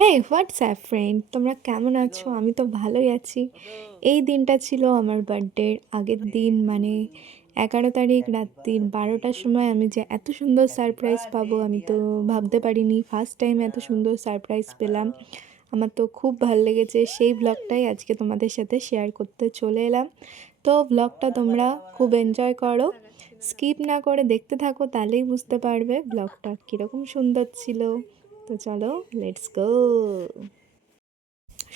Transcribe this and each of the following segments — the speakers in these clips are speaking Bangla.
হেই হোয়াটসঅ্যাপ ফ্রেন্ড, তোমরা কেমন কি গো? আছো? আমি তো ভালোই আছি। ওঠো। এই দিনটা ছিল আমার বার্থডের আগের দিন, মানে 11 তারিখ হ্যাপি রাত্রির বার্থডে 12টার টু সময় ইউ। আমি যে এত সুন্দর হ্যাপি সারপ্রাইজ বার্থডে পাবো আমি তো ডিয়ার বউ। ভাবতে পারিনি। ফার্স্ট টাইম এত নাও, সুন্দর সারপ্রাইজ পেলাম। তাকাও। আমার তো খুব ভালো লেগেছে। সেই ব্লগটাই আজকে তোমাদের সাথে শেয়ার করতে চলে এলাম। তো ব্লগটা আমার তোমরা বাজানো খুব বাড়াও। এনজয় করো, স্কিপ না করে দেখতে থাকো, তাহলেই বুঝতে পারবে ব্লগটা কীরকম সুন্দর ছিল। তো চলো, লেটস গো।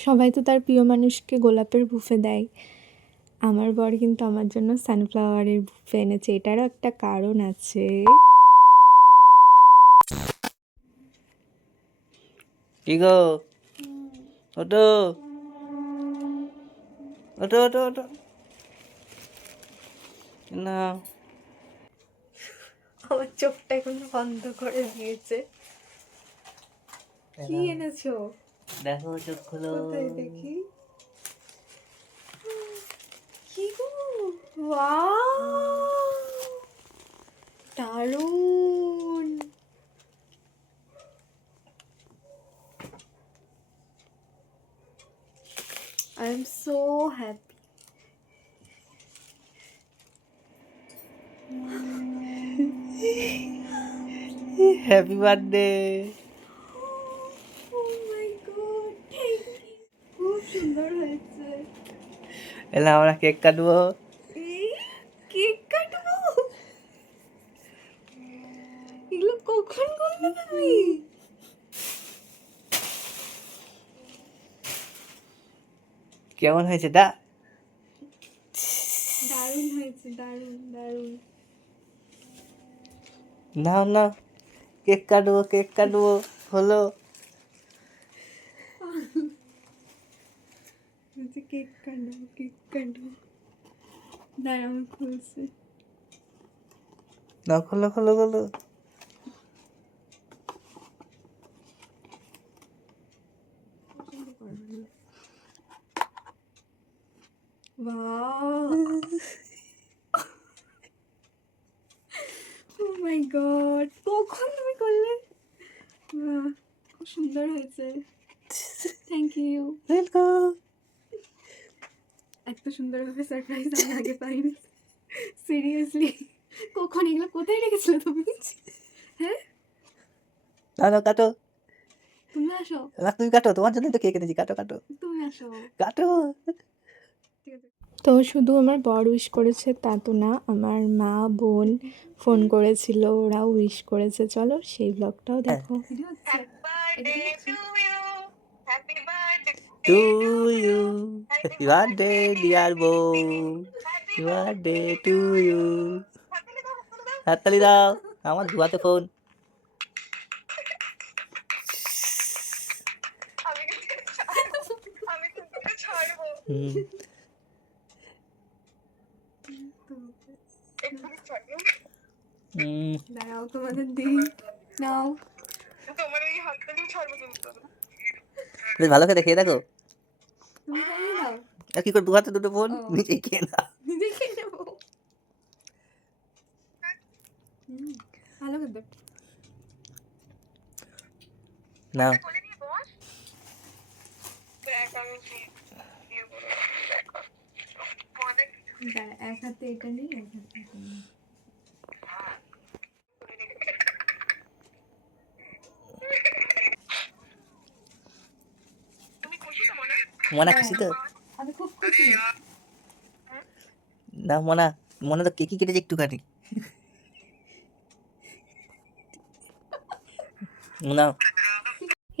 সবাই তো তার প্রিয় মানুষকে গোলাপের বুফে দেয়, আমার বর কিন্তু আমার জন্য সানফ্লাওয়ারের বুফে এনেছে। এটারও একটা কারণ আছে। কি গো? ওঠো। ওঠো ওঠো ওঠো। না, আমার চোখটা এখন বন্ধ করে দিয়েছে। কি এনেছো? দেখো চোখ খোলো। কোথায় দেখি? কি গো? ওয়াও, দারুণ! I am so happy. Happy birthday. Oh my God, thank you. খুব সুন্দর হয়েছে। এলা আমরা কেক কাটবো। এই, কেক কাটবো? এগুলো কখন করলে তুমি? কেমন হয়েছে দা? দারুণ হয়েছে, দারুণ দারুণ। নাও নাও, কেক কাটবো কেক কাটবো। হলো। বলছে কেক কাটবো কেক কাটবো। দাঁড়া, আমি খুলছি। নাও, খোলো খোলো খোলো। ওয়াও, ও মাই গড, কখন তুমি করলে? বাহ, খুব সুন্দর হয়েছে। Thank you. ওয়েলকাম। এত সুন্দরভাবে সারপ্রাইজ আমি আগে পাইনি। সিরিয়াসলি, কখন এগুলো কোথায় রেখেছিলে তুমি? হ্যাঁ, নাও নাও কাটো। তুমি আসো। না তুমি কাটো, তোমার জন্যই তো কেক এনেছি। কাটো কাটো তুমি আসো। কাটো। ঠিক আছে। তো শুধু আমার বর উইশ করেছে তা তো না, আমার মা বোন ফোন করেছিল, ওরাও উইশ করেছে। চলো সেই ব্লগটাও দেখো। ভিডিও হচ্ছে? এডিটিং হচ্ছে? To you. Happy birthday dear বউ। Happy birthday to you. হাততালি দাও। আমার ধোয়াতে ফোন। হুম। হুম। দাঁড়াও, তোমাদের দিই। নাও। বেশ ভালো করে খেয়ে দেখো। তুমি খাইয়ে দাও। আর কি করে ধোয়াতে দুটো ফোন ও, নিজেই খেয়ে না। নিজে খেয়ে নেবো। ভালো কিন্তু। না দাঁড়া, এক হাতে এটা নিই, এক হাতে এটা নিই। মনা হ্যাঁ, খুশি তো? আমি খুব খুশি। না মনা, মনে তো কেকই কেটেছে একটুখানি। না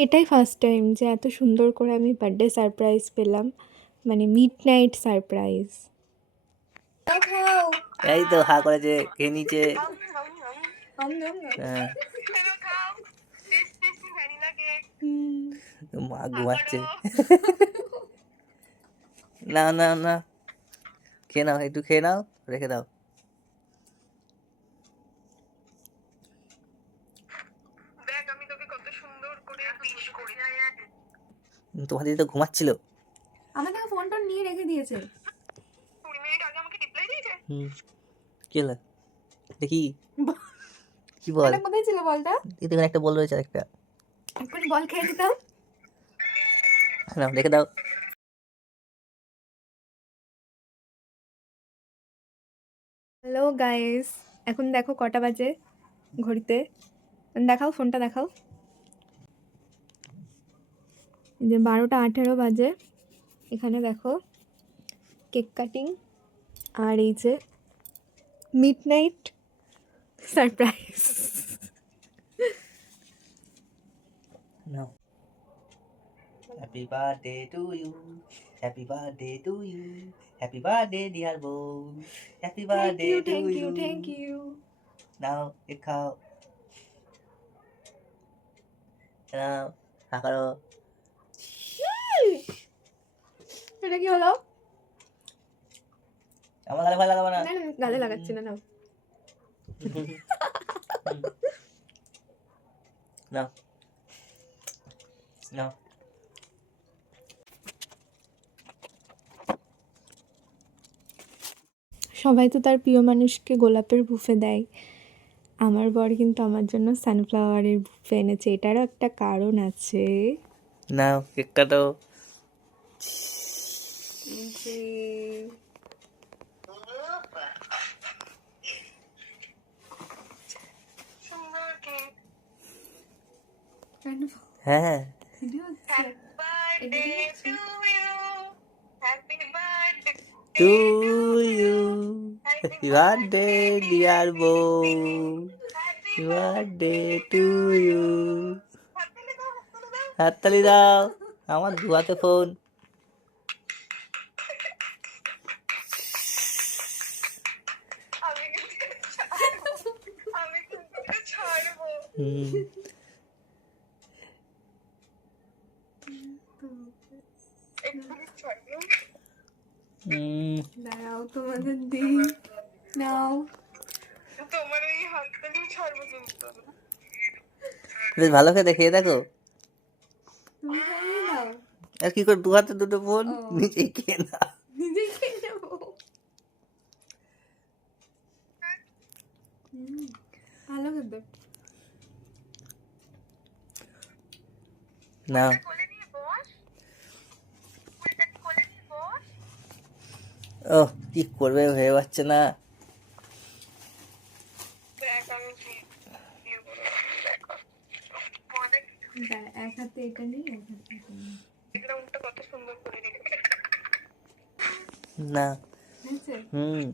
এটাই ফার্স্ট টাইম যে এত সুন্দর করে আমি বার্থডে সারপ্রাইজ পেলাম, মানে মিড নাইট সারপ্রাইজ। খাও। এই তো হা করেছে, খেয়ে নিচে। আম নাম না। হ্যাঁ, হুম। মা ঘুমাচ্ছে। না না না, খেয়ে নাও, একটু খেয়ে নাও, রেখে দাও। তোমার দিদি তো ঘুমাচ্ছিল। আমার থেকে ফোন টোন নিয়ে রেখে দিয়েছে। হুম, কি হলো দেখি, কি বল? এটা কোথায় ছিল বলটা? দেখুন একটা বল রয়েছে একটা। এক্ষুনি বল খেয়ে দিতাম। নাও রেখে দাও। হ্যালো গাইস, এখন দেখো কটা বাজে ঘড়িতে। দেখাও, ফোনটা দেখাও। এই যে 12:18 বাজে। এখানে দেখো কেক কাটিং, আর এই যে মিডনাইট সারপ্রাইজ। নাও। Happy birthday to you, happy birthday to you, happy birthday dear বউ, happy birthday to thank you. You, thank you. নাও কেক খাও। নাও হা করো। এটা কি হলো? আমার গালে ভালো লাগাবো না। না না, গালে লাগাচ্ছি না, নাও। নাও নাও। সবাই তো তার প্রিয় মানুষকে গোলাপের বুফে দেয়, আমার বর কিন্তু আমার জন্য সানফ্লাওয়ারের বুফে এনেছে। এটারও একটা কারণ আছে। নাও কেক কাটো। হ্যাঁ to you, happy birthday dear বউ, হ্যাপি বার্থডে টু ইউ। হাততালি দাও। আমার দুহাতে ফোন। হুম হুম, দাঁড়াও, তোমাদের দিই। নাও। বেশ ভালো করে খেয়ে দেখো। তুমি খাইয়ে দাও। আর কি করে দুহাতে দুটো ফোন? ও। নিজেই খেয়ে না। নিজেই খেয়ে নেবো। ভালো খেতে। নাও ও কি করবে ভেবে পাচ্ছে না। দাঁড়া, এক হাতে এটা নিই, এক হাতে এটা নিই। না হয়েছে? হুম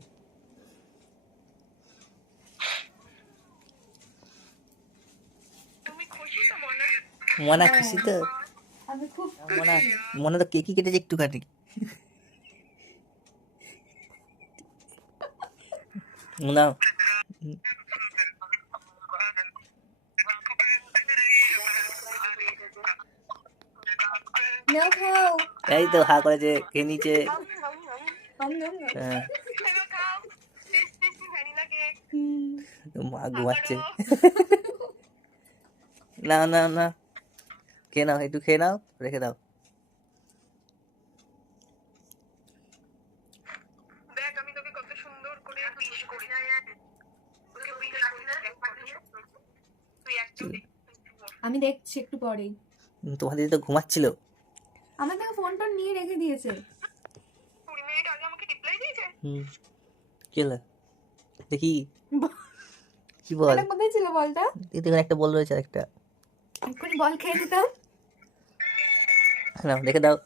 মনা খুশি তো? আমি খুব মনা মনে তো কেকই কেটেছে একটুখানি। নাও নাও, খাও। এই তো হা করেছে, খেয়ে নিচে। হ্যাঁ মা ঘুমাচ্ছে। না না না, খেয়ে নাও, একটু খেয়ে নাও, রেখে দাও। আমি দেখছি একটু পরেই। তোমার দিদি তো ঘুমাচ্ছিল। আমার থেকে ফোন টোন নিয়ে রেখে দিয়েছে। হুম কি হলো দেখি, কি বল? এটা কোথায় ছিল বলটা? এখানে একটা বল রয়েছে, একটা এক্ষুনি বল খেয়ে দিতাম। নাও রেখে দাও।